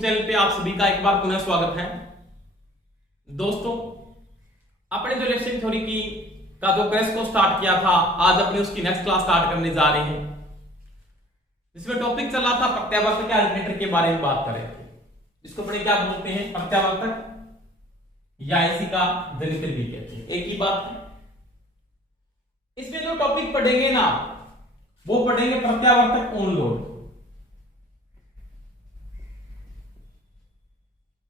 YouTube channel पे आप सभी का एक बार पुनः स्वागत है। दोस्तों, अपने जो इलेक्शन थ्योरी की का जो क्रैश को स्टार्ट किया था, आज अपने उसकी नेक्स्ट क्लास स्टार्ट करने जा रहे हैं। इसमें टॉपिक चल रहा था प्रत्यावर्तक के अल्टरनेटर के बारे में बात कर रहे थे। इसको अपने क्या बोलते हैं, प्रत्यावर्तक या इसी का जनित्र भी कहते हैं, एक ही बात है। इसमें जो टॉपिक पढ़ेंगे ना, वो पढ़ेंगे प्रत्यावर्तक ऑन लोड।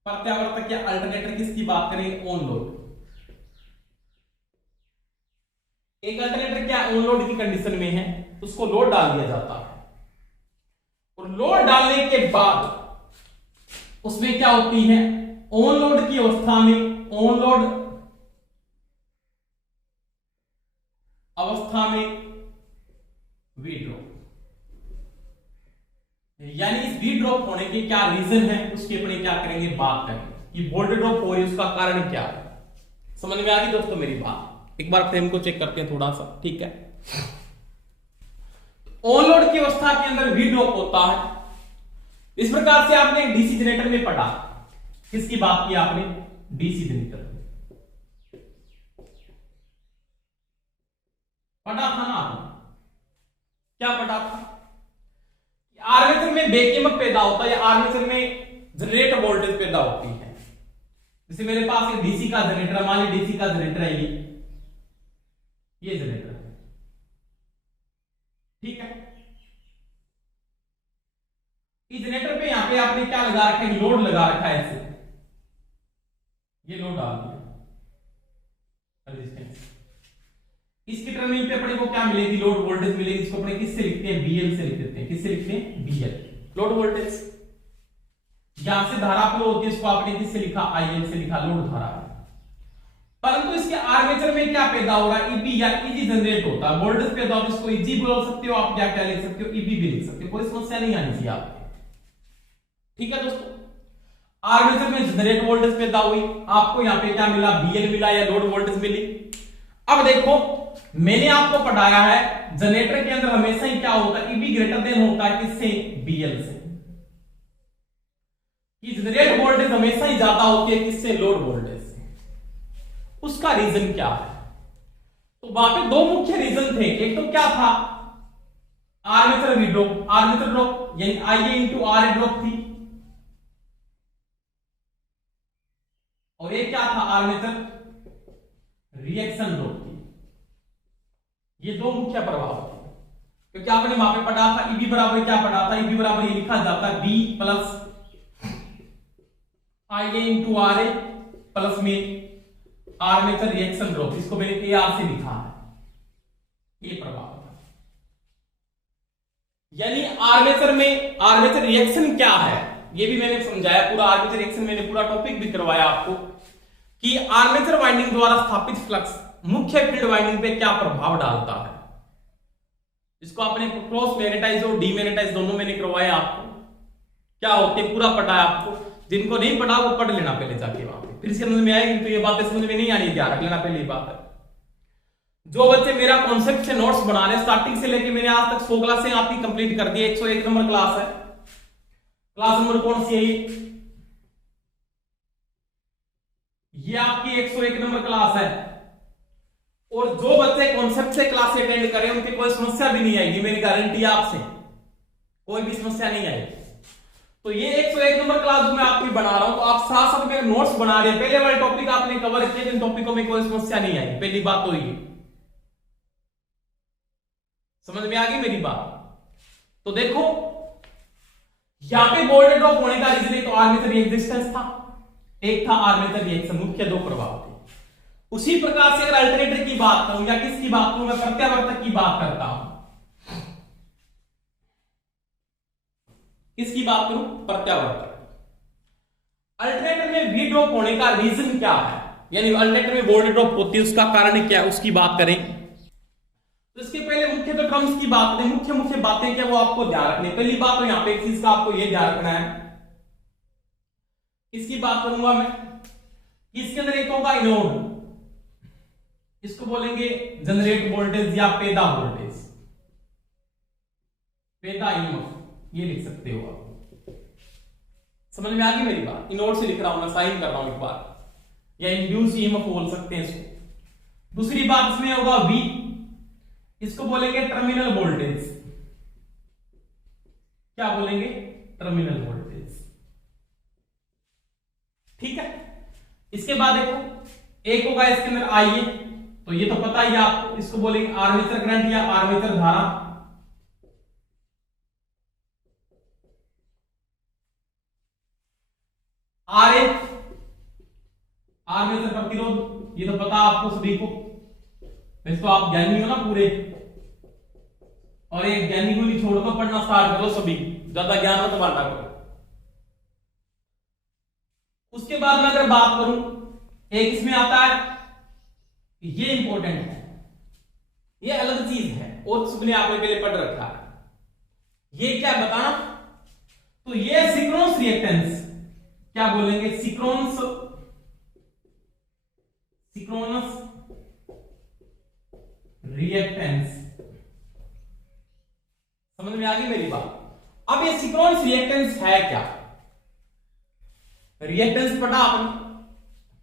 प्रत्यावर्तक या अल्टरनेटर किसकी बात करेंगे, ऑन लोड। एक अल्टरनेटर क्या ऑन लोड की कंडीशन में है, उसको लोड डाल दिया जाता है और लोड डालने के बाद उसमें क्या होती है, ऑन लोड की अवस्था में, ऑन लोड अवस्था में वी ड्रॉप, यानी इस वी ड्रॉप होने के क्या रीजन है, उसके अपने क्या करेंगे, बात करेंगे कि वोल्टेज ड्रॉप हो रही है, उसका कारण क्या है। समझ में आ गई दोस्तों मेरी बात। एक बार फ्रेम को चेक करते हैं थोड़ा सा, ठीक है। ऑन लोड की अवस्था के अंदर वी ड्रॉप होता है। इस प्रकार से आपने डीसी जनरेटर में पढ़ा, किसकी बात की आपने, डीसी जनरेटर पढ़ा था ना आपने, क्या पढ़ा था, आर्मेचर में बैक ईएमएफ पैदा होता है या आर्मेचर में जनरेटर वोल्टेज पैदा होती है। जैसे मेरे पास एक डीसी का जनरेटर है, मान लीजिए डीसी का जनरेटर है, ये जनरेटर है, ठीक है। इस जनरेटर पे यहां पे आपने क्या लगा रखा है, लोड लगा रखा है, ऐसे ये लोड डाल दिया, रेजिस्टेंस। इसके टर्मिनल पे अपने को क्या मिलेगी, लोड वोल्टेज मिलेगी, इसको अपने किससे लिखते हैं, बीएल से लिख देते हैं। किससे लिखते हैं, बीएल, लोड वोल्टेज। यहां से धारा फ्लो होती है, इसको आपने किससे लिखा, आईएल से लिखा, लोड धारा। परंतु इसके आर्मेचर में क्या पैदा हो रहा है, ईबी या ईजी जनरेट होता है, वोल्टेज पैदा होता है। इसको ईजी बोल सकते हो आप, क्या क्या लिख सकते हो, ईबी भी लिख सकते हो, कोई समस्या नहीं आनी चाहिए आपको, ठीक है दोस्तों। आर्मेचर में जनरेट वोल्टेज पैदा हुई, आपको यहां पे क्या मिला, बीएल मिला या लोड वोल्टेज मिली। अब देखो, मैंने आपको पढ़ाया है जनरेटर के अंदर हमेशा ही क्या होता है, ईबी ग्रेटर देन होता है किससे, बीएल से। कि जनरेट वोल्टेज हमेशा ही ज्यादा होती है किससे, लोड वोल्टेज से। उसका रीजन क्या है, तो वहां पे दो मुख्य रीजन थे। एक तो क्या था, armature we drop, armature drop यानी आईए इंटू आर ड्रॉप थी, और एक क्या था, आर्मेचर रिएक्शन ड्रॉप थी। ये दो मुख्य प्रभाव थे, क्योंकि आपने वहां पे पढ़ा था ईबी बराबर क्या पढ़ा था, ईबी बराबर ये लिखा जाता है बी प्लस आईए इंटू आर ए प्लस में आर्मेचर रिएक्शन ड्रॉप, इसको मैंने ए आर से लिखा है, ये प्रभाव था। यानी आर्मेचर में आर्मेचर रिएक्शन क्या है, ये भी मैंने समझाया पूरा। आर्मेचर रिएक्शन मैंने पूरा टॉपिक भी करवाया आपको कि आर्मेचर वाइंडिंग द्वारा स्थापित फ्लक्स मुख्य फील्ड वाइंडिंग पे क्या प्रभाव डालता है। इसको आपने क्रॉस मैग्नेटाइज और डीमैग्नेटाइज दोनों मैंने करवाया आपको, क्या होते हैं पूरा पढ़ा है आपको। जिनको नहीं पढ़ा वो पढ़ लेना पहले जाके वहां पे, फिर समझ में आएगी। तो ये बातें समझ में नहीं आनी, ध्यान रख लेना पहले बात है। जो बच्चे मेरा कॉन्सेप्ट से नोट्स बना रहे, स्टार्टिंग से लेके मैंने आज तक 100 क्लासें आपकी कंप्लीट कर दी, 101 नंबर क्लास है। क्लास नंबर कौन सी है ये आपकी 101 नंबर क्लास है। और जो बच्चे कॉन्सेप्ट से क्लास अटेंड करें उनकी कोई समस्या भी नहीं आएगी, मेरी गारंटी है आपसे, कोई भी समस्या नहीं आएगी। तो ये 101 नंबर क्लास जो मैं आपकी बना रहा हूं, तो आप साथ साथ मेरे नोट्स बना रहे हैं, पहले वाले टॉपिक आपने कवर किए, इन टॉपिकों में कोई समस्या नहीं आएगी, पहली बात तो ये समझ में आ गई मेरी बात। तो देखो यहां पे वोल्टेज ड्रॉप होने का रीजन तो आर्मेचर रेजिस्टेंस था, एक था आर्मेचर रिएक्शन, मुख्य दो प्रभाव थे। उसी प्रकार से अगर अल्टरनेटर की बात करूं या किसकी बात करूं, मैं प्रत्यावर्तक की बात करता हूं। किसकी बात करूं, प्रत्यावर्तक। अल्टरनेटर में वी ड्रॉप होने का रीजन क्या है, यानी अल्टरनेटर में वोल्टेज ड्रॉप होती है उसका कारण क्या है, उसकी बात करें। तो इसके पहले मुख्य तो टर्म्स की बात करें, मुख्य बातें क्या वो आपको ध्यान रखनी। पहली बात तो यहां पे एक चीज का आपको ये ध्यान रखना है, इसकी बात करूंगा मैं, इसके अंदर एक होगा इनोड, इसको बोलेंगे जनरेट वोल्टेज या पैदा वोल्टेज, पैदा ईएमएफ, ये लिख सकते हो आप। समझ में आ गई मेरी बात? नोट से लिख रहा हूं मैं, साइन कर रहा हूं एक बार, या इंड्यूस ईएमएफ बोल सकते हैं इसको। दूसरी बात इसमें होगा V, इसको बोलेंगे टर्मिनल वोल्टेज। क्या बोलेंगे? Terminal voltage. ठीक है। इसके बाद देखो एक होगा इसके अंदर IA, तो ये तो पता ही है आपको, इसको बोलेंगे आर्मेचर करंट या आर्मेचर धारा। RA आर्मेचर प्रतिरोध, ये तो पता आपको सभी को, वैसे तो आप ज्ञानी हो ना पूरे, और एक ज्ञानी को नहीं छोड़कर पढ़ना स्टार्ट करो सभी, ज्यादा ज्ञान मत बांटा करो। उसके बाद मैं अगर बात करूं, एक इसमें आता है, ये इंपॉर्टेंट है, ये अलग चीज है और सबने आपने पहले पढ़ रखा है। ये क्या बताना, तो ये सिंक्रोनस रिएक्टेंस, क्या बोलेंगे? Synchronous reactance. समझ में आ गई मेरी बात? अब ये सिंक्रोनस रिएक्टेंस है क्या? रिएक्टेंस पढ़ा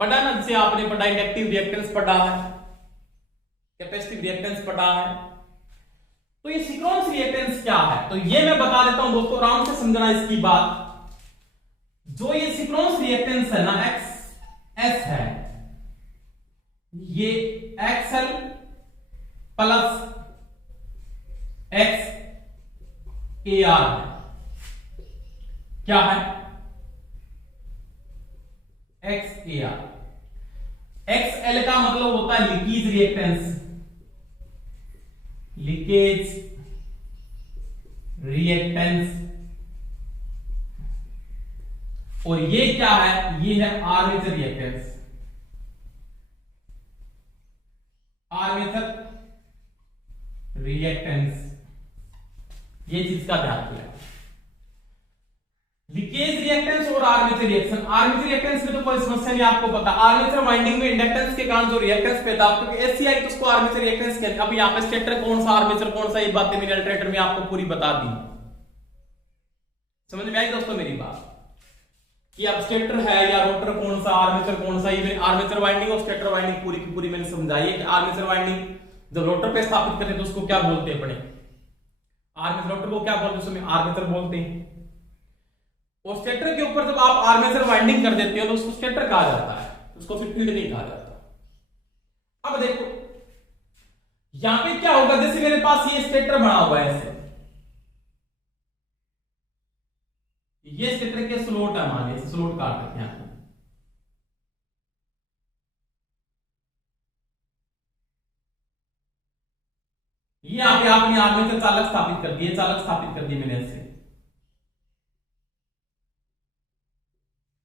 ना, जैसे आपने पढ़ा इंडक्टिव रिएक्टेंस पढ़ा है, कैपेसिटिव रिएक्टेंस पढ़ा है, तो ये सिंक्रोनस रिएक्टेंस क्या है? तो ये मैं बता देता हूं दोस्तों, आराम से समझना इसकी बात। जो ये सिंक्रोनस रिएक्टेंस है ना, XS है, ये XL प्लस XAR है। क्या है? XAR। XL का मतलब होता है लीकेज रिएक्टेंस, लीकेज रिएक्टेंस, और ये क्या है? ये है आर्मेचर रिएक्टेंस, आर्मेचर रिएक्टेंस। ये चीज का ध्यान रखना। लीकेज रिएक्टेंस और आर्मेचर रिएक्शन। आर्मेचर रिएक्टेंस में तो कोई समस्या नहीं, आपको पता। आर्मेचर वाइंडिंग में इंडक्टेंस के कारण जो रिएक्टेंस पैदा होता है, एसी आई तो उसको आर्मेचर रिएक्टेंस कहते हैं। अब यहां पे स्टेटर कौन सा, आर्मेचर कौन सा, ये बातें मैंने अल्टरनेटर में आपको पूरी बता दी। समझ में आई दोस्तों मेरी बात? कि अब स्टेटर है या रोटर कौन सा, आर्मेचर कौन सा, ये आर्मेचर वाइंडिंग और स्टेटर वाइंडिंग पूरी की पूरी मैंने समझाई है कि आर्मेचर वाइंडिंग जब रोटर पे स्थापित करते हैं तो उसको क्या बोलते हैं अपने, आर्मेचर रोटर को क्या बोलते हैं, उसमें आर्मेचर बोलते हैं। और स्टेटर के ऊपर जब आप आर्मेचर वाइंडिंग कर देते हो तो उसको स्टेटर कहा जाता है, उसको फिर फील्ड नहीं कहा जाता। अब देखो यहां पे क्या होगा, जैसे मेरे पास ये स्टेटर बना हुआ है, ऐसे ये स्टेटर के स्लोट है, हमारे स्लोट काट रखे हैं। ये यहां पे आपने आर्मेचर चालक स्थापित कर दिए, चालक स्थापित कर दिए मैंने ऐसे,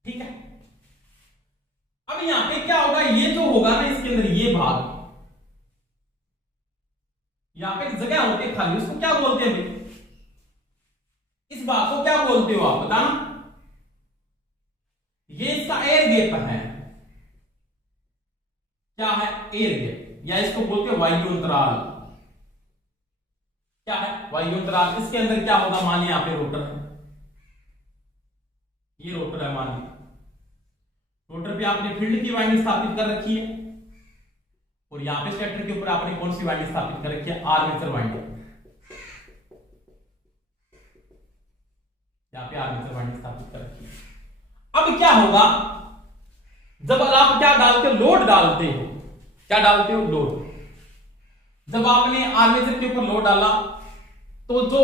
ठीक है। अब यहां पे क्या होगा, ये जो होगा ना इसके अंदर ये भाग, यहां पे जगह होती है खाली, उसको क्या बोलते हैं भाई? इस भाग को क्या बोलते हो आप बताना? ये इसका एयर गैप है। क्या है? एयर गैप, या इसको बोलते हैं वायु अंतराल। क्या है? वायु अंतराल। इसके अंदर क्या होगा, मानिए यहां पे रोटर है, ये रोटर है, मानिए रोटर पे आपने फील्ड की वाइंडिंग स्थापित कर रखी है, और यहां पे स्टेटर के ऊपर आपने कौन सी वाइंडिंग स्थापित कर रखी है? Armature winding. यहां पे आर्मेचर वाइंडिंग स्थापित कर रखी है। अब क्या होगा, जब आप क्या डालते हो, लोड डालते हो, क्या डालते हो? लोड। जब आपने आर्मेचर के ऊपर लोड डाला तो जो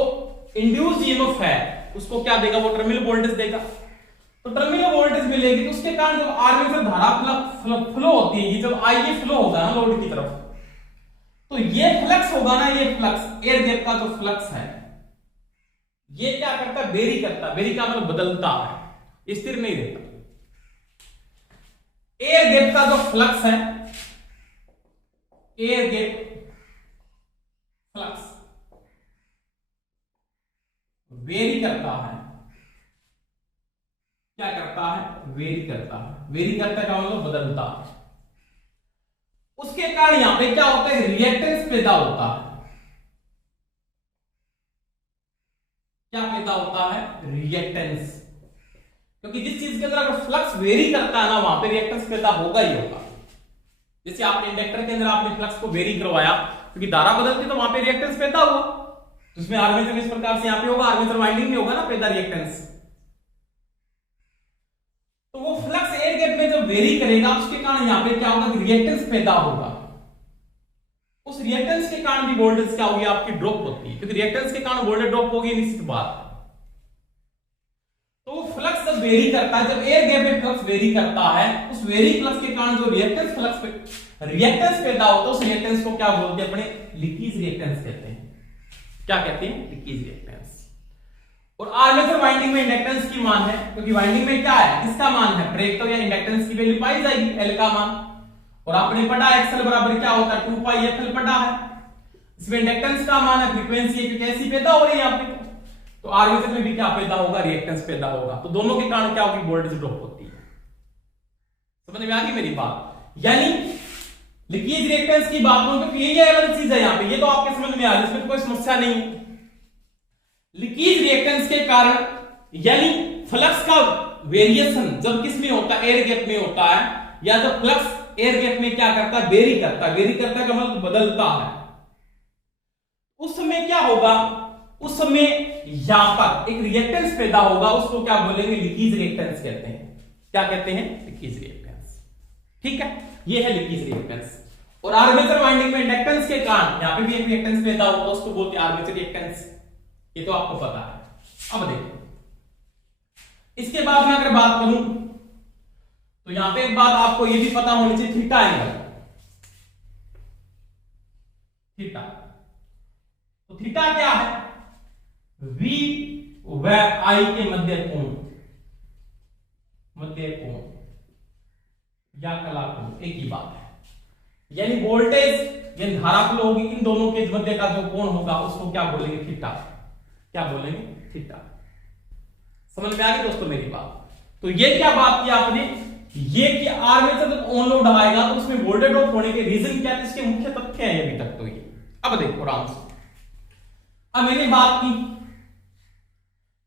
इंड्यूस्ड ईएमएफ है उसको क्या देगा? वो टर्मिनल वोल्टेज देगा। तो टर्मिनल वोल्टेज मिलेगी, तो उसके कारण जब आर्मेचर धारा फ्लो होती है, जब आईए फ्लो होगा ना लोड की तरफ, तो ये फ्लक्स होगा ना, ये फ्लक्स एयर गैप का जो फ्लक्स है, ये क्या करता है? वेरी करता है। वेरी का मतलब बदलता है, स्थिर नहीं रहता। एयर गैप का जो फ्लक्स है, एयर गैप फ्लक्स वेरी करता है। क्या करता है? वेरी करता है। वेरी करता का मतलब बदलता है। उसके कारण यहां पे क्या होता है? रिएक्टेंस पैदा होता है। क्या पैदा होता है? रिएक्टेंस। क्योंकि जिस चीज के अंदर अगर फ्लक्स वेरी करता है ना, वहां पे रिएक्टेंस पैदा होगा ही होगा। जैसे आपने इंडक्टर के अंदर आपने फ्लक्स को वेरी करवाया, क्योंकि धारा बदलती तो वहां पे रिएक्टेंस पैदा हुआ, तो उसमें आर्मेचर में इस प्रकार से यहां पे होगा, आर्मेचर वाइंडिंग में होगा ना पैदा रिएक्टेंस। तो वो फ्लक्स एयर गैप में जब वेरी करेगा उसके कारण यहां पे क्या होगा कि रिएक्टेंस पैदा होगा। उस रिएक्टेंस के कारण भी वोल्टेज क्या होगी आपकी ड्रॉप होती है, क्योंकि रिएक्टेंस के कारण वोल्टेज ड्रॉप होगी, निश्चित बात। तो फ्लक्स जब वेरी करता है, जब एयर गैप में फ्लक्स वेरी करता है, उस वेरी फ्लक्स के कारण जो रिएक्टेंस पैदा होता है, उस रिएक्टेंस को क्या बोलते हैं अपने लीकेज रिएक्टेंस कहते हैं। क्या कहते हैं? Leakage reactance. और आर्मेचर वाइंडिंग में इंडक्टेंस की मान है, क्योंकि वाइंडिंग में क्या है, किसका मान है, ब्रेक तो या इंडक्टेंस की वैल्यू पाई जाएगी, एल का मान। और आपने पढ़ा एक्सएल बराबर क्या होता है 2 पाई एफएल पढ़ा है। इसमें इंडक्टेंस का मान है, फ्रीक्वेंसी है, क्योंकि ऐसी पैदा हो रही है यहां पे। तो आर्मेचर में भी क्या पैदा होगा, रिएक्टेंस पैदा होगा। तो दोनों के कारण क्या होगी, वोल्टेज ड्रॉप होती है। समझ में आ गई मेरी बात? यानी लीकेज रिएक्टेंस की बात करूं तो ये अलग चीज है यहां पे, ये तो आपके समझ में आ रहा है, इसमें कोई समस्या नहीं है। लीकेज रिएक्टेंस के कारण यानी फ्लक्स का वेरिएशन जब किस में होता है, एयर गैप में होता है, या जब फ्लक्स एयर गैप में क्या करता है, वेरी करता है का मतलब बदलता है, उस समय क्या होगा, उस समय यहां पर एक रिएक्टेंस पैदा होगा, उसको क्या बोलेंगे, लीकेज रिएक्टेंस कहते हैं। क्या कहते हैं? Leakage reactance. ठीक है, ये है लीकेज रिएक्टेंस। और आर्मेचर वाइंडिंग में इंडक्टेंस के कारण यहां पे भी एक रिएक्टेंस पैदा होगा, उसको बोलते हैं आर्मेचर रिएक्टेंस। ये तो आपको पता है। अब देखो, इसके बाद में अगर बात करूं तो यहां पे एक बात आपको ये भी पता होनी चाहिए, थीटा एंगल। थीटा, तो थीटा क्या है, V व I के मध्य कोण या कला कोण एक ही बात है। यानी वोल्टेज या धारा फ्लो होगी, इन दोनों के मध्य का जो कोण होगा उसको क्या बोलेंगे, थीटा। क्या बोलेंगे, थीटा। समझ में आ गई दोस्तों मेरी बात? तो ये क्या बात की आपने, ये कि आर्मेचर जब ऑन लोड आएगा तो उसमें वोल्टेज ड्रॉप होने के रीजन क्या है, इसके मुख्य तथ्य हैं अभी तक तो ये। अब देखो आराम से, अब मैंने बात की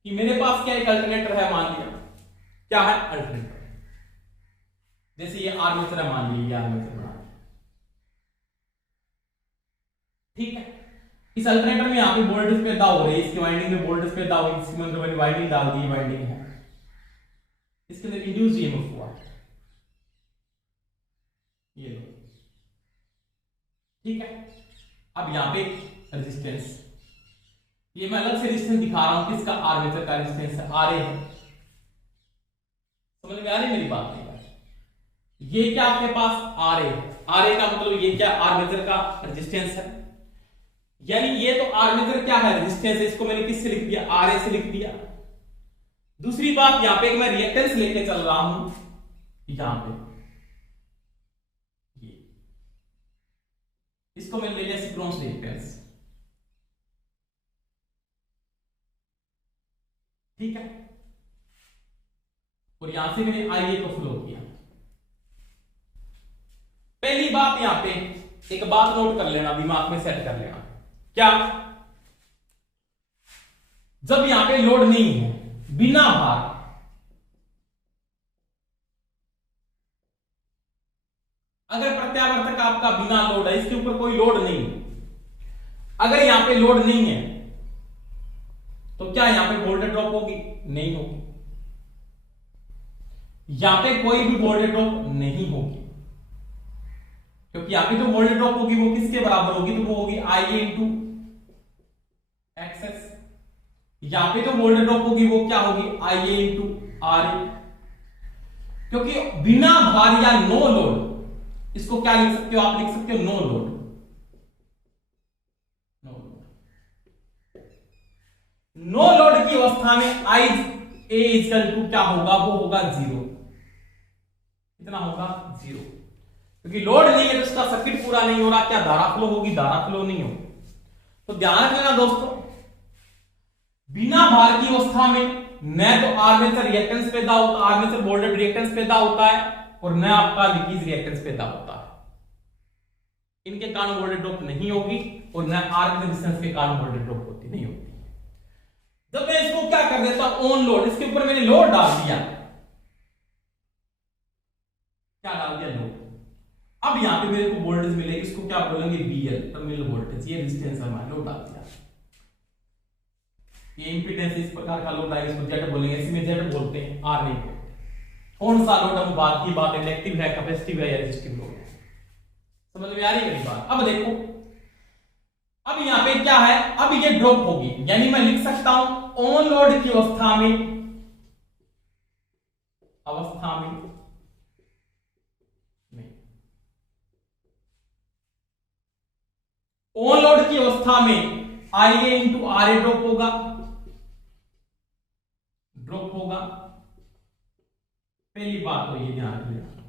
कि मेरे पास क्या एक अल्टरनेटर है, मान लिया क्या है, अल्टरनेटर। जैसे ये आर्मेचर है, मान लीजिए आर्मेचर बना, ठीक है। इस अल्टरनेटर में यहां पे वोल्टेज पैदा हो रही है, इसकी वाइंडिंग में वोल्टेज पैदा हो रही है, इसके अंदर मैंने वाइंडिंग डाल दी, वाइंडिंग है, इसके अंदर इंड्यूस ईएमएफ हुआ, ये लो, ठीक है। अब यहां पे रेजिस्टेंस, ये मैं अलग से रेजिस्टेंस दिखा रहा हूं, किसका, आर्मेचर का रेजिस्टेंस है, आरए है। समझ में आ रही मेरी बात? ये क्या आपके पास आरए है, आरए का मतलब ये क्या, आर्मेचर का रेजिस्टेंस है। यानी ये तो आर्मेचर क्या है, रेजिस्टेंस है, इसको मैंने किससे लिख दिया, आरए से लिख दिया। दूसरी बात, यहां पे मैं रिएक्टेंस लेके चल रहा हूं, यहां पे ये, इसको मैंने ले लिया सिंक्रोनस रिएक्टेंस, ठीक है। और यहां से मैंने आईए को फ्लो किया। पहली बात, यहां पे एक बात नोट कर लेना, दिमाग में सेट कर लेना, क्या, जब यहां पे लोड नहीं है, बिना भार, अगर प्रत्यावर्तक आपका बिना लोड है, इसके ऊपर कोई लोड नहीं, अगर यहां पे लोड नहीं है तो क्या यहां पे वोल्टेज ड्रॉप होगी, नहीं होगी। यहां पे कोई भी वोल्टेज ड्रॉप नहीं होगी, क्योंकि यहां पे जो वोल्टेज ड्रॉप होगी वो किसके बराबर होगी, तो वो होगी IA इंटू एक्सएस। यहां पे जो वोल्टेज ड्रॉप होगी वो क्या होगी, IA इंटू RA। क्योंकि बिना भार या नो लोड, इसको क्या लिख सकते हो आप, लिख सकते हो नो लोड। नो लोड की अवस्था में I A इक्वल टू क्या होगा, वो होगा 0। कितना होगा, 0। क्योंकि लोड नहीं है तो इसका सर्किट पूरा नहीं हो रहा, क्या धारा फ्लो होगी, धारा फ्लो नहीं होगी। तो ध्यान रखना दोस्तों, बिना भार की अवस्था में न तो आर्मेचर रिएक्टेंस पैदा होता, आर्मेचर वोल्टेज रिएक्टेंस पैदा होता है, और न आपका लीकेज रिएक्टेंस पैदा होता है। इनके कारण वोल्टेज ड्रॉप नहीं होगी, और न आर्मेचर रेजिस्टेंस के कारण वोल्टेज ड्रॉप नहीं होती। जब मैं इसको क्या कर देता हूं, ऑन लोड, इसके ऊपर मैंने लोड डाल दिया, क्या डाल दिया लोड। अब यहाँ पे मेरे को वोल्टेज मिलेगी, इसको क्या बोलेंगे बीएल, टर्मिनल वोल्टेज। ये रेजिस्टेंस है हमारा, लोड डाल दिया। ये इंपीडेंस इस प्रकार का लोड आएगा, इसको जेड बोलेंगे, इसमें जेड बोलते हैं, आर नहीं बोलते। कौन सा लोड, हम बात की बात इंडक्टिव है, कैपेसिटिव है या रेजिस्टिव लोड है। समझ में आ रही है मेरी बात। अब देखो, अब यहाँ पे क्या है, अब ये ड्रॉप होगी, यानी मैं लिख सकता हूं ऑन लोड की अवस्था में ऑन लोड की अवस्था में IA इंटू RA ड्रॉप होगा, पहली बात तो ये ध्यान रखिएगा,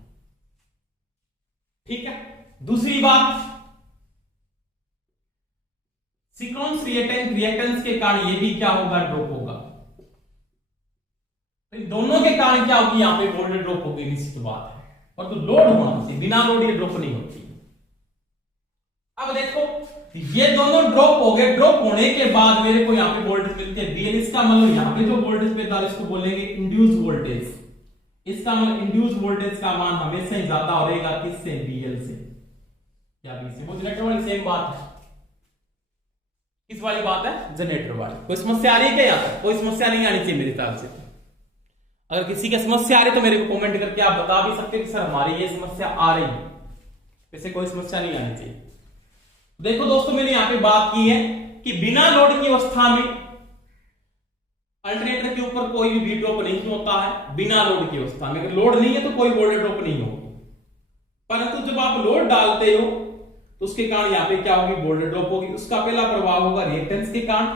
ठीक है। दूसरी बात, सीक्वेंस रिएक्टेंस के कारण ये भी क्या होगा, ड्रॉप होगा। तो इन दोनों के कारण क्या होगी, यहां पे वोल्टेज ड्रॉप होगी, निश्चित बात है। और तो लोड होना चाहिए, बिना लोड ये ड्रॉप नहीं होती। अब देखो, ये दोनों ड्रॉप हो गए, ड्रॉप होने के बाद मेरे को यहाँ पे वोल्टेज मिलती है बीएल। इसका मतलब यहाँ पे जो वोल्टेज पे था इसको बोलेंगे इंड्यूस वोल्टेज। इसका मतलब इंड्यूस वोल्टेज का मान हमेशा ही ज्यादा रहेगा किससे, बीएल से या बी से। वो जनरेटर वाली सेम बात है। किस वाली बात है, जनरेटर वाली। कोई समस्या आ रही है क्या, यहाँ कोई समस्या नहीं आनी चाहिए मेरे हिसाब से। अगर किसी की समस्या आ रही है तो मेरे को कमेंट करके आप बता भी सकते हो कि सर हमारी ये समस्या आ रही है, वैसे कोई समस्या नहीं आनी चाहिए। देखो दोस्तों, मैंने यहां पे बात की है कि बिना लोड की अवस्था में अल्टरनेटर के ऊपर कोई भी वी ड्रॉप नहीं होता है। बिना लोड की अवस्था में, अगर लोड नहीं है तो कोई वोल्टेज ड्रॉप नहीं होगी। परंतु जब आप लोड डालते हो तो उसके कारण यहां पे क्या होगी, वोल्टेज ड्रॉप होगी। उसका पहला प्रभाव होगा रिएक्टेंस के कारण,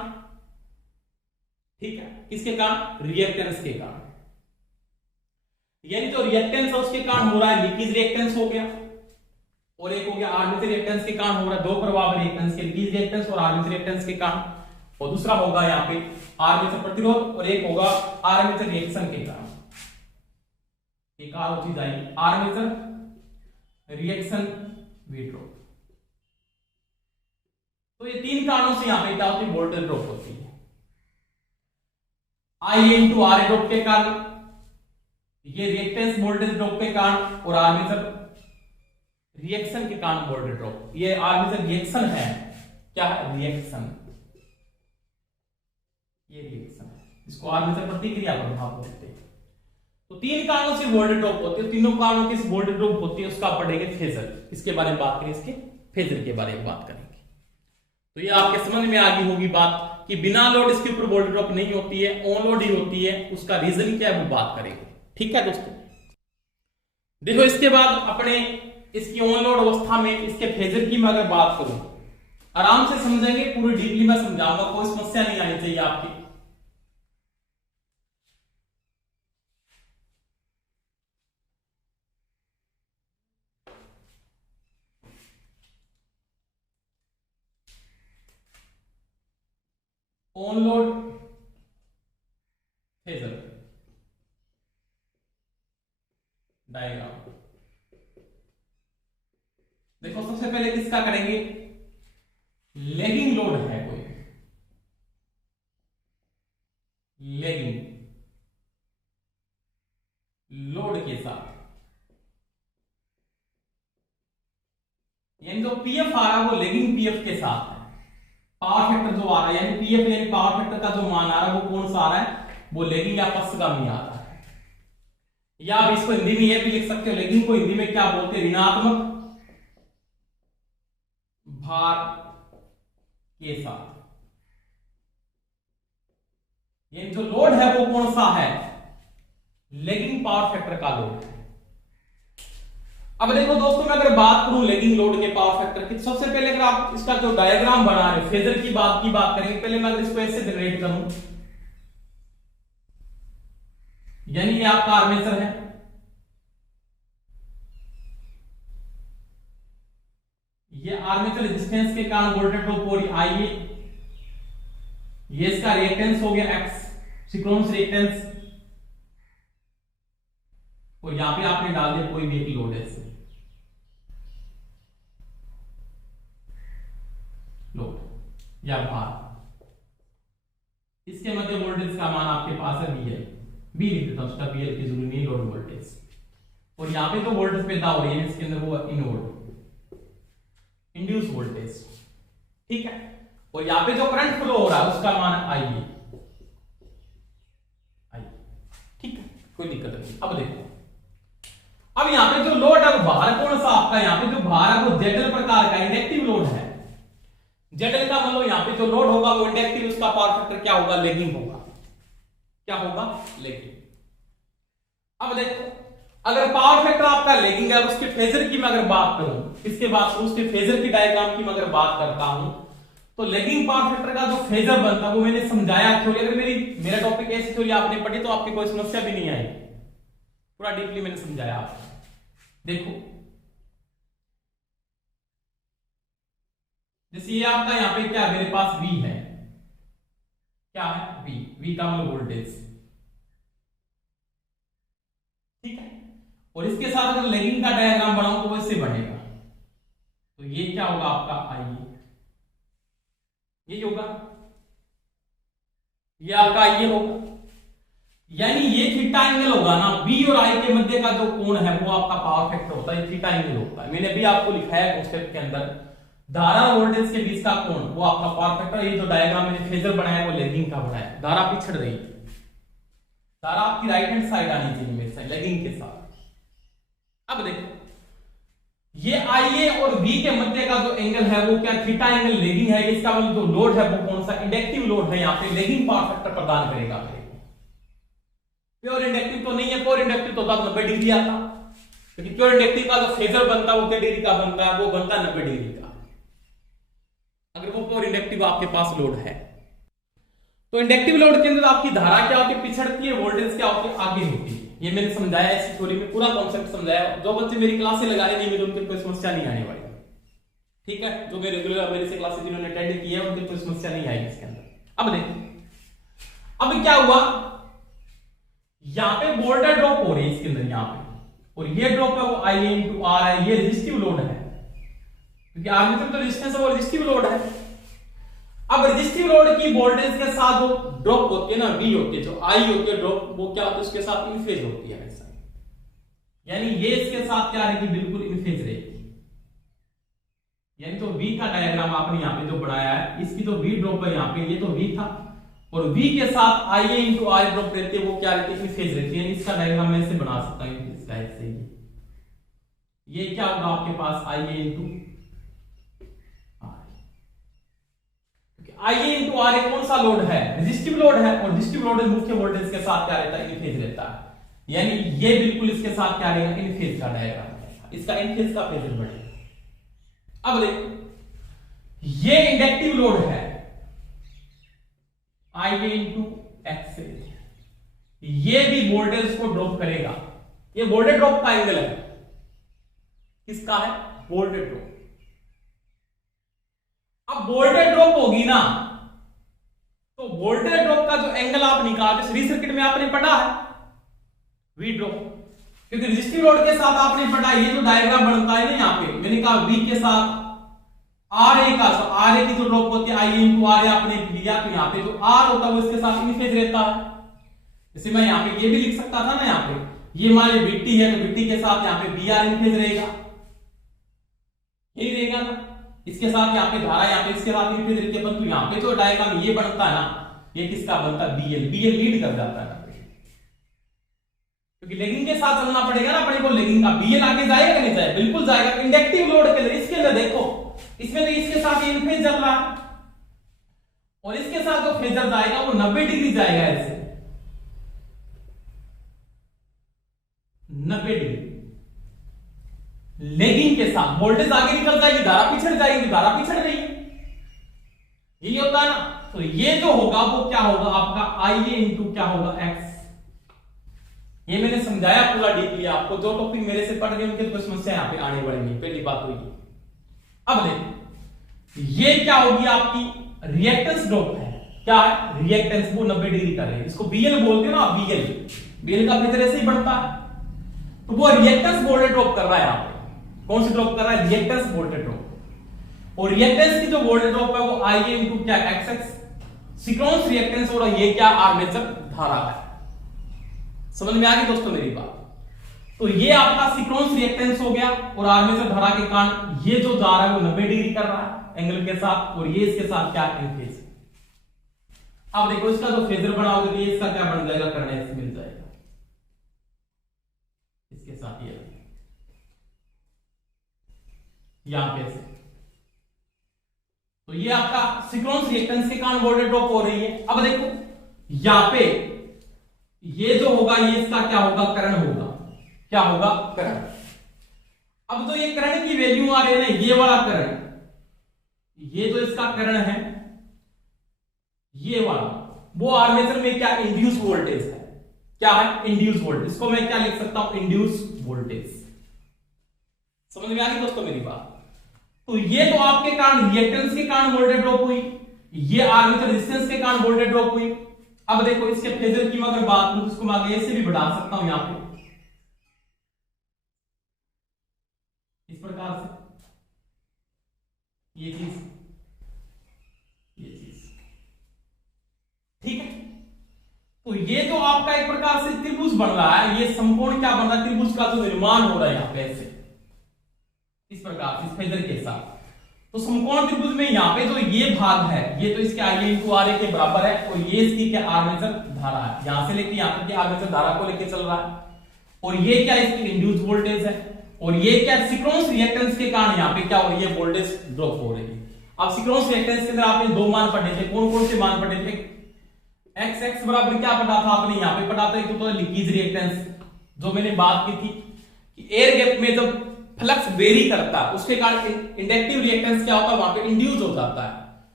ठीक है। किसके कारण, रिएक्टेंस के कारण। यानी जो रिएक्टेंस है उसके कारण हो रहा है लीकेज रिएक्टेंस हो गया, और एक हो गया आर्मेचर रिएक्टेंस के कारण हो रहा है। दो प्रभाव रिएक्टेंस के, लीकेज रिएक्टेंस और आर्मेचर रिएक्टेंस के कारण। और दूसरा होगा यहाँ पे आर्मेचर प्रतिरोध, और एक होगा आर्मेचर रिएक्शन के कारण। एक और चीज आएगी, आर्मेचर रिएक्शन वी ड्रॉप। तो ये तीन कारणों से यहाँ पे क्या होती है, वोल्टेज ड्रॉप होती है। IA इंटू RA ड्रॉप के कारण, ये रिएक्टेंस वोल्टेज ड्रॉप के कारण, और आर्मेचर रिएक्शन के कारण वोल्टेज ड्रॉप। ये आर्मेचर रिएक्शन है, क्या है, रिएक्शन। ये रिएक्शन है, इसको आर्मेचर प्रतिक्रिया प्रभाव बोलते हैं। तो तीन कारणों से वोल्टेज ड्रॉप होती है। तीनों कारणों की वोल्टेज ड्रॉप होती है, उसका पढ़ेंगे फेजर। इसके बारे में बात करें, इसके फेजर के बारे में बात करेंगे। तो ये आपके समझ में आ गई होगी बात कि बिना लोड इसके ऊपर वोल्टेज ड्रॉप नहीं होती है, ऑन लोड ही होती है। उसका रीजन क्या है वो बात करेंगे, ठीक है दोस्तों। देखो, इसके बाद अपने इसकी ऑन लोड अवस्था में इसके फेजर की मैं अगर बात करूं, आराम से समझेंगे, पूरी डीपली मैं समझाऊंगा, कोई समस्या नहीं आनी चाहिए आपकी। On load phasor diagram. देखो, सबसे पहले किसका करेंगे, लेगिंग लोड है कोई, लेगिंग लोड के साथ, यानी जो पीएफ आ रहा है वो लेगिंग पीएफ के साथ है। पावर फैक्टर जो आ रहा है, यानी पीएफ यानी पावर फैक्टर का जो मान आ रहा है वो कौन सा आ रहा है, वो लेगिंग या पश्चगामी आ रहा है। या आप इसको हिंदी में ये भी लिख सकते हो, लेगिंग को हिंदी में क्या बोलते हैं, ऋणात्मक भार के साथ। ये जो लोड है वो कौन सा है, लेगिंग पावर फैक्टर का लोड है। अब देखो दोस्तों, मैं अगर बात करूं लेगिंग लोड के पावर फैक्टर की, सबसे पहले अगर आप इसका जो डायग्राम बना रहे फेजर की बात करेंगे, पहले मैं अगर इसको ऐसे जनरेट करूं, यानी ये आपका आर्मेचर है, ये आर्मेचर रेजिस्टेंस के कारण वोल्टेज ड्रॉप हो रही IA, ये इसका रिएक्टेंस हो गया X, सिंक्रोनस रिएक्टेंस, और यहां पे आपने डाल दिया कोई भी एक लोड है, लोड या भार। इसके मध्य वोल्टेज का मान आपके पास है VL, बी लिख देता हूं, उसका VL की जरूरी नहीं, लोड वोल्टेज। और यहाँ पे तो वोल्टेज पैदा हो रही है इसके अंदर, वो इनवर्ड इंड्यूस वोल्टेज, ठीक है। और यहाँ पे जो करंट फ्लो हो रहा है उसका मान आई, ठीक है, कोई दिक्कत नहीं। अब देखो, अब यहाँ पे जो लोड है वो भार कौन सा आपका, यहाँ पे जो भार है वो जेडल प्रकार का इंडक्टिव लोड है। जेडल का मतलब यहाँ पे जो लोड होगा वो इंडक्टिव, उसका पावर फैक्टर क्या होगा, लेगिंग होगा। क्या होगा, लेगिंग। अब देखो, अगर पावर फैक्टर आपका लेगिंग है, उसके फेजर की मैं अगर बात करूं, इसके बाद उसके फेजर की डायग्राम की मैं अगर बात करता हूं, तो लेगिंग पावर फैक्टर का जो फेजर बनता है वो मैंने समझाया थ्योरी। अगर मेरा टॉपिक ऐसी थ्योरी आपने पढ़ी तो आपकी कोई समस्या भी नहीं आएगी, पूरा डीपली मैंने समझाया आपको। देखो, जैसे ये आपका यहाँ पे क्या मेरे पास V है, क्या है V का मतलब वोल्टेज, ठीक है। और इसके साथ अगर लेगिंग का डायग्राम बनाऊं तो वैसे बनेगा, तो ये क्या होगा आपका I, ये होगा, ये आपका ये होगा, यानी ये थीटा एंगल होगा ना, बी और आई के मध्य का जो कोण है वो आपका पावर फैक्टर होता है, थीटा एंगल होता है। मैंने अभी आपको लिखा है कॉन्सेप्ट के अंदर, धारा और वोल्टेज के बीच का कोण वो आपका पावर फैक्टर। ये जो डायग्राम मैंने फेजर बनाया वो लेगिंग का बनाया, धारा पिछड़ रही है, धारा आपकी राइट हैंड साइड आनी चाहिए मेरे साइड लेगिंग के साथ। अब देखो, ये IA और V के मध्य का जो एंगल है वो क्या, थीटा एंगल लेगिंग है। इसका मतलब जो लोड है वो कौन सा, इंडक्टिव लोड है, यहाँ पे लेगिंग पावर फैक्टर प्रदान करेगा। प्योर इंडक्टिव तो नहीं है, प्योर इंडक्टिव तो 90 डिग्री आता, क्योंकि प्योर इंडक्टिव का जो फेजर बनता है वो क्या डिग्री का बनता है, वो बनता है 90 डिग्री का, अगर वो प्योर इंडक्टिव आपके पास लोड है। तो इंडक्टिव लोड के अंदर आपकी धारा क्या होती है, पिछड़ती है, वोल्टेज क्या होती है, आगे होती है। ये मैंने समझाया इस थ्योरी में, पूरा कॉन्सेप्ट समझाया। जो बच्चे मेरी क्लासें लगा रहे नहीं मेरे, उनके कोई समस्या नहीं आने वाली, ठीक है। जो मेरे रेगुलर मेरे से क्लासेस जिन्होंने अटेंड की है उनकी कोई समस्या नहीं आएगी इसके अंदर। अब देखो, अब क्या हुआ, यहां पे वोल्टेज ड्रॉप हो रही है इसके अंदर यहाँ पे, और ये ड्रॉप है वो IA into R है, ये रेजिस्टिव लोड है, क्योंकि आर्मेचर तो रेजिस्टेंस है वो रेजिस्टिव लोड है। अब रेजिस्टिव लोड की वोल्टेज के साथ जो ड्रॉप होती है ना, V होती है, जो I होती है ड्रॉप, वो क्या होती है, उसके साथ इन फेज होती है हमेशा, यानी ये इसके साथ क्या रहेगी, बिल्कुल इन फेज रहेगी। यानी तो V का डायग्राम आपने यहाँ पे जो बनाया है, इसकी तो V ड्रॉप है यहाँ पे, ये तो V था, और V के साथ IA into R ड्रॉप रहती है, वो क्या रहती है, इन फेज रहती है। इसका डायग्राम मैं ऐसे बना सकता हूं, इस टाइप से, ये क्या होगा आपके पास IA into IA into R कौन सा लोड है, रेजिस्टिव लोड है, और रेजिस्टिव लोड मुख्य वोल्टेज के साथ क्या रहता है, इन फेज रहता है। यानी ये बिल्कुल इसके साथ क्या रहेगा, इन फेज का डायग्राम है, इसका इन फेज का फेजर बढ़ेगा। अब देखो, ये इंडक्टिव लोड है IA into X, ये भी वोल्टेज को ड्रॉप करेगा। ये वोल्टेज ड्रॉप का एंगल है, किसका है, वोल्टेज ड्रॉप। अब वोल्टेज ड्रॉप होगी ना, तो वोल्टेज ड्रॉप का जो एंगल आप निकालते, सीरीज सर्किट में आपने पढ़ा है V ड्रॉप, क्योंकि रेजिस्टिव लोड के साथ आपने पढ़ा, ये जो डायग्राम बनता है ना यहाँ पे, मैंने कहा V के साथ RA का, तो RA की जो ड्रॉप होती है IA into RA आपने लिया, तो यहाँ पे जो R होता है वो इसके साथ इन फेज रहता है। जैसे मैं यहाँ पे ये भी लिख सकता था ना, यहाँ पे ये मान लीजिए VT है, तो VT के साथ यहाँ पे BR इन फेज रहेगा, यही रहेगा ना। इसके साथ यहाँ पे धारा, यहाँ पे इसके साथ इन फेज रहती है, परंतु यहाँ पे जो डायग्राम ये बनता है ना, ये किसका बनता है, BL लीड कर जाता है, क्योंकि लेगिंग के साथ चलना पड़ेगा ना अपने को, लेगिंग का BL आगे जाएगा नहीं जाएगा, बिल्कुल जाएगा। इंडक्टिव लोड के अंदर, इसके अंदर देखो, इसमें तो इसके साथ इन फेज चल रहा है, और इसके साथ जो फेजर जाएगा वो 90 डिग्री जाएगा, ऐसे 90 डिग्री लेगिंग के साथ। वोल्टेज आगे निकल जाएगी, धारा पिछड़ जाएगी, धारा पिछड़ रही है, यही होता है ना। तो ये जो होगा वो क्या होगा आपका IA into क्या होगा X। ये मैंने समझाया पूरा डीपली आपको, जो टॉपिक मेरे से पढ़ गए उनके कोई समस्या यहाँ पे आने वाली नहीं, पहली बात हुई। अब देखो, ये क्या होगी आपकी रिएक्टेंस ड्रॉप है, क्या है रिएक्टेंस, वो 90 डिग्री का है, इसको BL बोलते हो ना, BL का फेजर ऐसे ही बढ़ता है। तो वो रिएक्टेंस वोल्टेज ड्रॉप कर रहा है यहाँ पे, कौन सी ड्रॉप कर रहा है, रिएक्टेंस वोल्टेज ड्रॉप। और रिएक्टेंस की जो वोल्टेज ड्रॉप है वो IA into क्या XX, सिंक्रोनस रिएक्टेंस हो रहा है, ये क्या आर्मेचर धारा है। समझ में आ गई दोस्तों मेरी बात। तो ये आपका सिक्वेंस रिएक्टेंस हो गया, और आर्मेचर धारा के कारण ये जो जा रहा है वो 90 डिग्री कर रहा है एंगल के साथ, और ये इसके साथ क्या इन फेज। अब देखो इसका जो फेजर बनाओगे तो ये इसका क्या बन जाएगा, करने से मिल जाएगा इसके साथ ये यहां पे से। तो ये आपका सिक्वेंस रिएक्टेंस के कारण वोल्टेज ड्रॉप हो रही है। अब देखो यहां पे ये जो होगा ये इसका क्या होगा, करंट होगा, क्या होगा, करंट। अब तो ये करंट की वैल्यू आ रही है ना, ये वाला करंट, ये जो इसका करंट है ये वाला, वो आर्मेचर में क्या इंड्यूस वोल्टेज है, क्या है इंड्यूस वोल्टेज। इसको मैं क्या लिख सकता हूं, इंड्यूस वोल्टेज। समझ में आ गई दोस्तों मेरी बात। तो ये तो आपके कारण रिएक्टेंस के कारण वोल्टेज ड्रॉप हुई, ये आर्मेचर रेजिस्टेंस के कारण वोल्टेज ड्रॉप हुई। अब देखो इसके फेजर की अगर बात करूं तो इसको मैं आगे ऐसे भी बढ़ा सकता हूं, यहां पे इस प्रकार से, ये चीज ठीक है। तो ये तो आपका एक प्रकार से त्रिभुज बन रहा है, ये समकोण क्या बन रहा है, त्रिभुज का जो निर्माण हो रहा है यहां पे ऐसे इस प्रकार इस फेजर के साथ। तो समकोण त्रिभुज में यहां पे जो ये भाग है ये तो इसके Ia × Ra के बराबर है, और ये इसकी क्या आर्मेचर धारा है, यहां से लेके यहां तक की आर्मेचर धारा को लेके चल रहा है, और ये क्या इसकी इंड्यूस वोल्टेज है, और ये क्या सिक्वेंस रिएक्टेंस के कारण यहां पे क्या हो रही है, वोल्टेज ड्रॉप हो रही है। अब सिक्वेंस रिएक्टेंस के अंदर आपने दो मान पढ़े थे, कौन कौन से मान पढ़े थे, x बराबर क्या पढ़ा था आपने, यहां पे पढ़ा था एक तो लीकेज रिएक्टेंस, जो मैंने बात की थी कि एयर गैप में जब फ्लक्स वेरी करता है उसके कारण इंडक्टिव रिएक्टेंस क्या होता है, वहां पे इंड्यूस हो जाता है,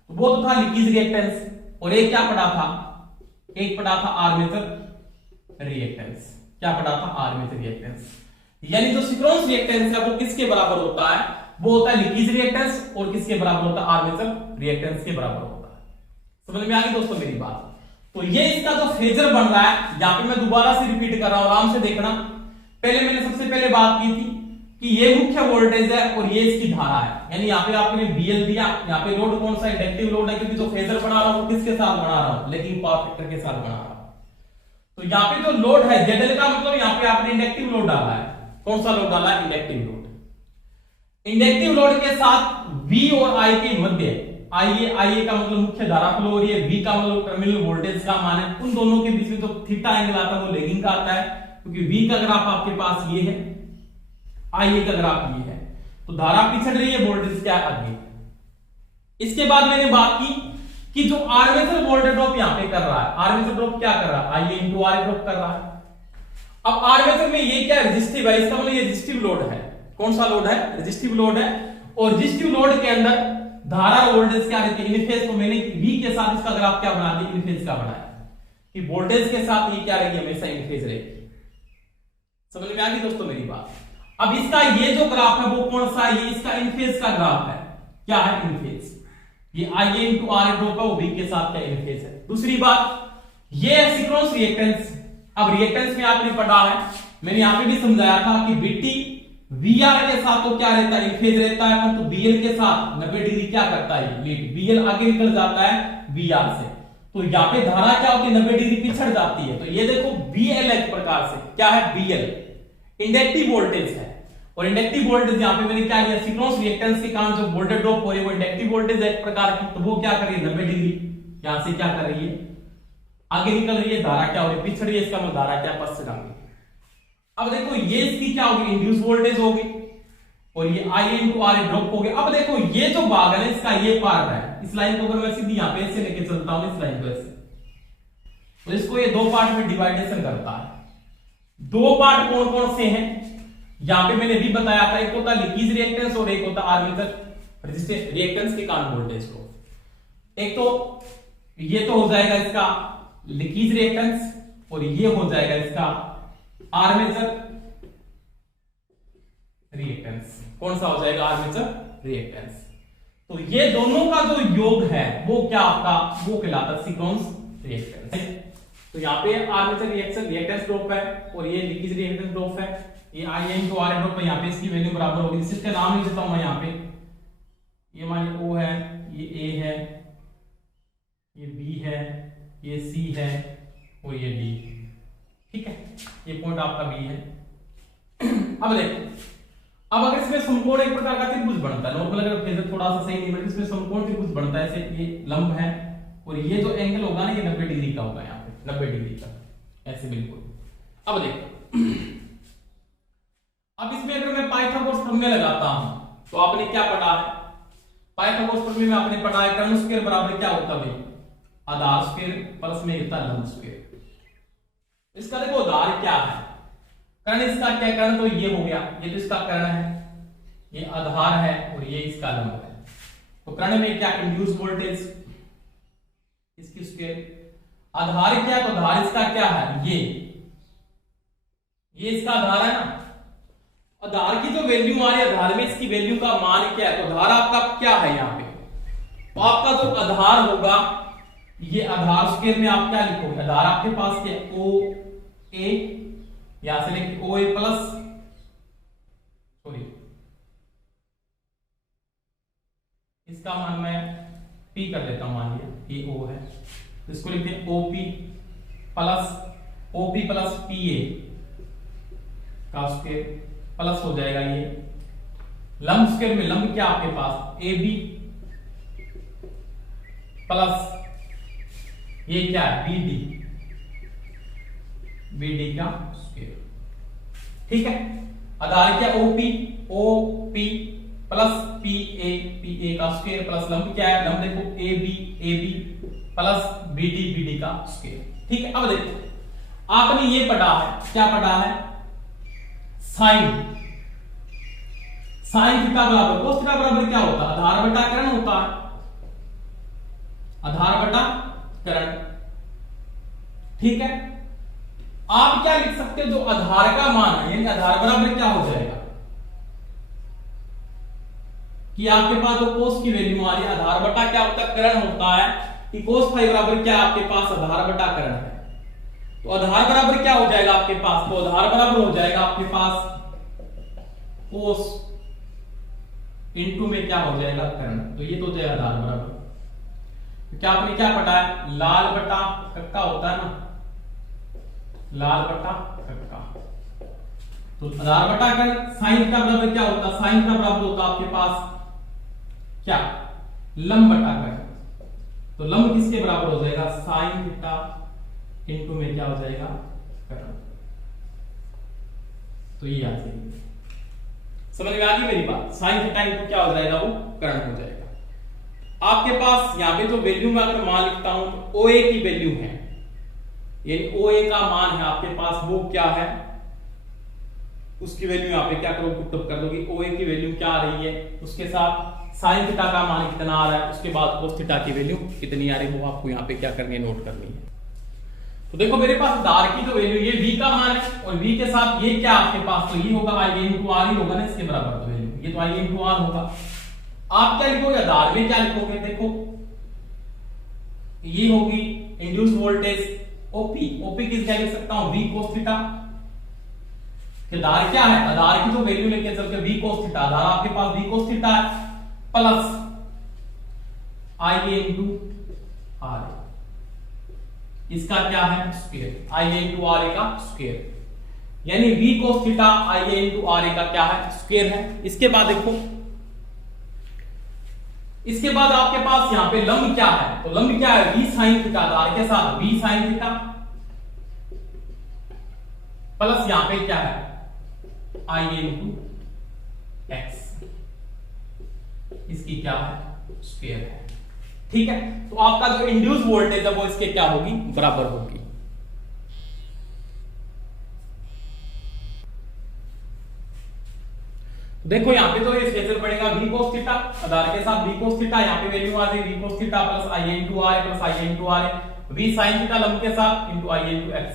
तो वो तो था लीकेज रिएक्टेंस। और एक क्या पढ़ा था, एक पढ़ा था आर्मेचर रिएक्टेंस, क्या पढ़ा था, आर्मेचर रिएक्टेंस। यानी जो सिक्वेंस रिएक्टेंस है वो किसके बराबर होता है, वो होता है लीकेज रिएक्टेंस, और किसके बराबर होता है, आर्मेचर रिएक्टेंस के बराबर होता है। समझ में आ गई दोस्तों मेरी बात। तो ये इसका जो फेजर बन रहा है, यहां पे मैं दोबारा से रिपीट कर रहा हूं, आराम से देखना। पहले मैंने सबसे पहले बात की थी कि ये मुख्य वोल्टेज है और ये इसकी धारा है, यानी यहाँ पे आपने BL दिया, यहाँ पे लोड कौन सा इंडक्टिव लोड है, क्योंकि जो फेजर बना रहा हूं किसके साथ बना रहा हूं, लेकिन पावर फैक्टर के साथ बना रहा हूं। तो यहाँ पे जो लोड है ZL का मतलब यहाँ पे आपने इंडक्टिव लोड डाला है, कौन सा लोड डाला है, इंडक्टिव लोड। इंडक्टिव लोड के साथ V और I के मध्य IA का मतलब मुख्य धारा फ्लो हो रही है, V का मतलब टर्मिनल वोल्टेज का मान है, उन दोनों के बीच में जो थीटा एंगल आता है वो लेगिंग का आता है, क्योंकि V का ग्राफ आपके पास ये है, IA का ग्राफ ये है, तो धारा पिछड़ रही है, वोल्टेज क्या आगे। इसके बाद मैंने बात की कि जो आर्मेचर वोल्टेज ड्रॉप यहां पे कर रहा है, आर्मेचर ड्रॉप क्या कर रहा है, IA × Ra ड्रॉप कर रहा है। अब आर्मेचर में ये क्या रेजिस्टिव है, इसका मतलब ये रेजिस्टिव लोड है, कौन सा लोड है, रेजिस्टिव लोड है, और रेजिस्टिव लोड के अंदर धारा वोल्टेज क्या रहती है, इन फेज। तो मैंने V के साथ इसका ग्राफ क्या बना दिया, इन फेज का बनाया, कि वोल्टेज के साथ ये क्या रहेगी, हमेशा इन फेज रहेगी। समझ में आ गई दोस्तों मेरी बात। अब इसका ये जो ग्राफ है वो कौन सा है, ये इसका इन फेज का ग्राफ है, क्या है, इन फेज। ये IA × Ra ड्रॉप है, वो V के साथ क्या इन फेज है। दूसरी बात, ये सिक्वेंस रिएक्टेंस। अब रिएक्टेंस में आपने पढ़ा है, मैंने यहां पे भी समझाया था कि BT VR के साथ तो क्या रहता है, फेज रहता है, परंतु BL के साथ 90 डिग्री क्या करता है, लीड। BL आगे निकल जाता है VR से, तो यहाँ पे धारा क्या होती है, 90 डिग्री पिछड़ जाती है। तो ये देखो BL एक प्रकार से क्या है, BL इंडक्टिव वोल्टेज है, और इंडक्टिव वोल्टेज यहाँ पे मैंने क्या लिया, सिक्वेंस रिएक्टेंस के कारण जो वोल्टेज ड्रॉप हो रही है वो इंडक्टिव वोल्टेज है एक प्रकार की, तो वो क्या कर रही है, 90 डिग्री यहां से क्या कर रही है, आगे निकल रही है, धारा क्या हो रही है, पिछड़ रही है, इसका मतलब धारा क्या पश्चिम जाएगी। अब देखो ये इसकी क्या होगी, इंड्यूस वोल्टेज होगी, और ये IA × Ra ड्रॉप हो गया। अब देखो ये जो भाग है इसका ये पार्ट है, इस लाइन को अगर मैं सीधी यहां पे ऐसे लेके चलता हूं, इस लाइन को ऐसे, तो इसको ये दो पार्ट में डिवाइडेशन करता है। दो पार्ट कौन कौन से हैं, यहां पे मैंने भी बताया था, एक होता लीकेज रिएक्टेंस और एक होता आर्मेचर रेजिस्टेंस रिएक्टेंस के कारण वोल्टेज को। एक तो ये तो हो जाएगा इसका लीकेज रिएक्टेंस, और ये हो जाएगा इसका आर्मेचर रिएक्टेंस। कौन सा हो जाएगा, आर्मेचर रिएक्टेंस। तो ये दोनों का जो योग है वो क्या आपका, वो कहलाता है सीक्वेंस रिएक्टेंस। तो यहाँ पे आर्मेचर रिएक्टेंस ड्रॉप है, और ये लीकेज रिएक्टेंस ड्रॉप है, ये IA × Ra ड्रॉप है, यहाँ पे इसकी वैल्यू बराबर होगी। इसका नाम लिख देता हूं मैं यहाँ पे, ये मान O है, ये A है, ये B है, ये C है, और ये D। ठीक है, ये पॉइंट आपका B है। अब देखो, अब अगर इसमें समकोण एक प्रकार का त्रिभुज बनता है, नॉर्मल अगर फेजर थोड़ा सा सही नहीं बने, इसमें समकोण त्रिभुज बनता है, ऐसे ये लंब है और ये जो एंगल होगा ना, ये 90 डिग्री का होगा, यहाँ पे 90 डिग्री का, ऐसे बिल्कुल। अब देखो, अब इसमें अगर मैं पाइथागोरस प्रमेय लगाता हूं तो आपने क्या पढ़ा है, पाइथागोरस प्रमेय में आपने पढ़ा है कर्ण स्क्वायर बराबर क्या होता है, आधार स्क्वायर प्लस में होता है लंब स्क्वायर। इसका देखो आधार क्या है, कर्ण इसका क्या, कर्ण तो ये हो गया, ये तो इसका कर्ण है, ये आधार है और ये इसका लंब है। तो कर्ण में क्या, इंड्यूस वोल्टेज इसकी स्क्वायर, आधार क्या, तो आधार इसका क्या है, ये इसका आधार है ना। आधार की जो वैल्यू आ रही है, आधार में इसकी वैल्यू का मान क्या है, तो आधार आपका क्या है यहाँ पे, तो आपका जो आधार होगा, ये आधार स्क्वायर में आप क्या लिखोगे, आधार आपके पास क्या, ओ ए, यहां से लिखिए ओ ए प्लस, सॉरी इसका मान मैं पी कर देता हूं, मान लिया ये ओ है, तो इसको लिखते हैं ओपी प्लस पी ए का स्क्वायर प्लस हो जाएगा ये लंब स्क्वायर में, लंब क्या आपके पास ए बी प्लस ये क्या है बी डी का स्क्वायर, ठीक है। आधार क्या, ओपी प्लस पी ए का स्क्वायर प्लस लंब क्या है, लंब देखो A B plus B D का स्क्वायर, ठीक है। अब देखो आपने ये पढ़ा है, क्या पढ़ा है, साइन थीटा बराबर कोस थीटा बराबर क्या होता है, आधार बटा कर्ण होता है, आधार बटा कर्ण, ठीक है। आप क्या लिख सकते हो, जो आधार का मान है, यानी आधार बराबर क्या हो जाएगा, कि आपके पास जो कोस की वैल्यू आ रही है, आधार बटा क्या होता है, कर्ण होता है, कि कोस फाई बराबर क्या आपके पास आधार बटा कर्ण है, तो आधार बराबर क्या हो जाएगा आपके पास, तो आधार बराबर हो जाएगा आपके पास कोस इनटू में क्या हो जाएगा कर्ण, तो ये तो हो जाएगा आधार बराबर। तो क्या आपने क्या पढ़ा है, लाल बटा कक्का होता है ना, लाल बटा कक्का, तो आधार बटा कर्ण, साइन का बराबर क्या होता है, साइन का बराबर होता है आपके पास क्या, लंब बटा कर्ण, तो लंब किसके बराबर हो जाएगा, साइन थीटा इनटू में क्या हो जाएगा कर्ण, तो ये आ जाएगी, समझ में आ गई मेरी बात, साइन थीटा इनटू क्या हो जाएगा, वो कर्ण हो जाएगा। आपके पास यहाँ पे जो वैल्यू में अगर मान लिखता हूं तो ओ ए की वैल्यू है, यानी ओ ए का मान है आपके पास, वो क्या है, उसकी वैल्यू यहाँ पे क्या करोगे, पुट अप कर दोगे, ओ ए की वैल्यू क्या आ रही है, उसके साथ साइन थीटा का मान कितना आ रहा है, उसके बाद कोस थीटा की वैल्यू कितनी आ रही है, वो आपको यहाँ पे क्या करनी है, नोट करनी है। तो देखो मेरे पास आधार की जो वैल्यू, ये v का मान है और v के साथ ये क्या आपके पास, तो ये होगा i इंटू आर ही होगा ना इसके बराबर, तो वैल्यू ये तो i इंटू आर होगा। आप क्या लिखोगे, आधार में क्या लिखोगे, देखो ये होगी इंड्यूस वोल्टेज ओपी किस क्या लिख सकता हूं, v cos थीटा, आधार क्या है, आधार की जो वैल्यू लेके चलते v cos थीटा, आधार आपके पास v cos थीटा है प्लस i इंटू आर, इसका क्या है square, I A into R A का स्क्वायर, यानी v cos theta I A into R A का क्या है, स्क्वायर है। इसके बाद देखो, इसके बाद आपके पास यहां पे लंब क्या है, तो लंब क्या है, v sin थीटा, आधार के साथ v sin थीटा प्लस यहां पे क्या है, आई ए इंटू एक्स, इसकी क्या है स्क्वायर है, ठीक है। तो आपका जो इंड्यूस वोल्टेज है वो इसके क्या होगी, बराबर होगी। देखो यहां पे तो ये फेजर पड़ेगा v cos थीटा, आधार के साथ v cos थीटा, यहां पे वैल्यू आ जाएगी v cos theta plus i into R A plus i into R A, v sin theta लंब के साथ इंटू i इंटू x,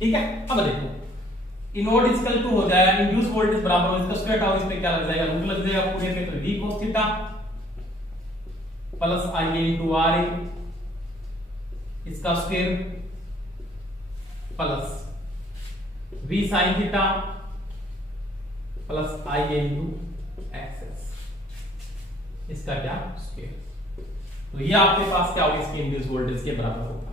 ठीक है। अब देखो इनवर्ट इक्वल टू हो जाएगा इंड्यूस वोल्टेज बराबर हो, इसका स्क्वायर टाउ, इसमें क्या लग जाएगा, रूट लग जाएगा पूरे पे, तो v cos theta plus i into R A, इसका square plus v sin theta plus i into X, इसका क्या स्क्वायर, तो ये आपके पास क्या होगा, इसके इंड्यूस वोल्टेज के बराबर होगा।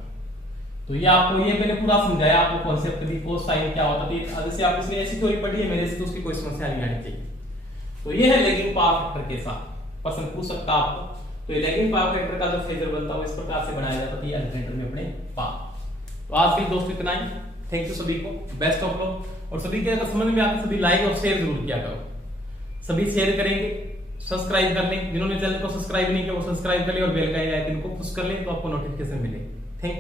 तो ये आपको ये मैंने पूरा समझाया आपको कॉन्सेप्ट भी, कोस साइन क्या होता है। जैसे आप इसने ऐसी थ्योरी पढ़ी है मेरे से तो उसकी कोई समस्या नहीं आनी चाहिए। तो ये है लैगिंग पावर फैक्टर के साथ प्रश्न पूछ सकता आपको। तो ये लैगिंग पावर फैक्टर का जो फेजर बनता है इस प्रकार से बनाया जाता है अल्टरनेटर में अपने पावर। तो आज के दोस्तों इतना ही। थैंक यू सभी को, बेस्ट ऑफ लक। और सभी के अगर समझ में आते सभी लाइक और शेयर जरूर किया करो। सभी शेयर करेंगे, सब्सक्राइब कर लें, जिन्होंने चैनल को सब्सक्राइब नहीं किया वो सब्सक्राइब कर ले और बेल का आइकन को पुश कर ले तो आपको नोटिफिकेशन मिलेगी।